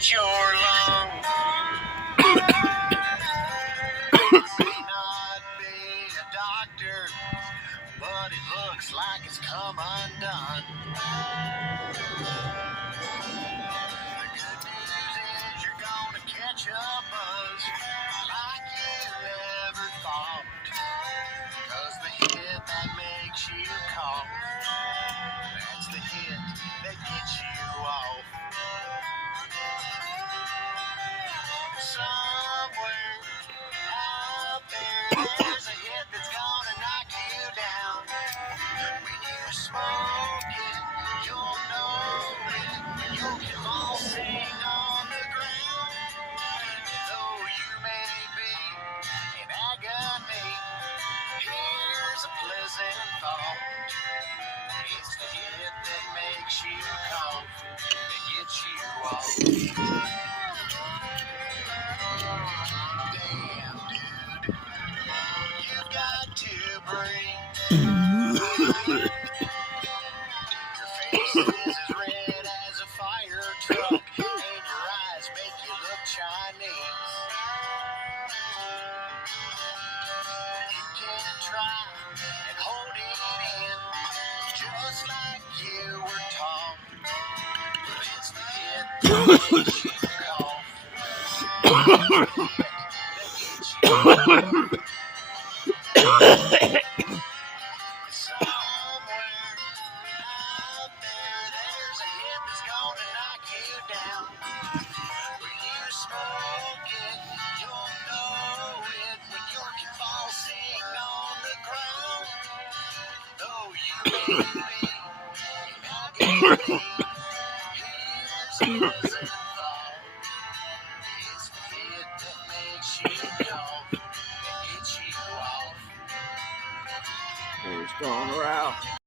at your lung. May not be a doctor, but it looks like it's come undone. The good news is you're gonna catch a buzz like you never thought. 'Cause the hit that makes you cough, that's the hit that gets you off. Somewhere out there, there's a hit that's gonna knock you down. When you smoke it, you'll know it. When you can all sing on the ground. Though you may be in agony, here's a pleasant thought. It's the hit that makes you cough, that gets you off. Damn, dude, you've got to breathe. Your face is as red as a fire truck, and your eyes make you look Chinese. You can try and hold it in, just like you were taught. But it's the hit that makes you cough. It's the hit that gets you off. Somewhere out there, there's a hit that's gonna knock you down. When you smoke it, you'll know it. When your can fall sing on the ground. Though you may be in agony, here's a pleasant thought. It's the hit that makes you cough, that gets you off. Here's Stoner out.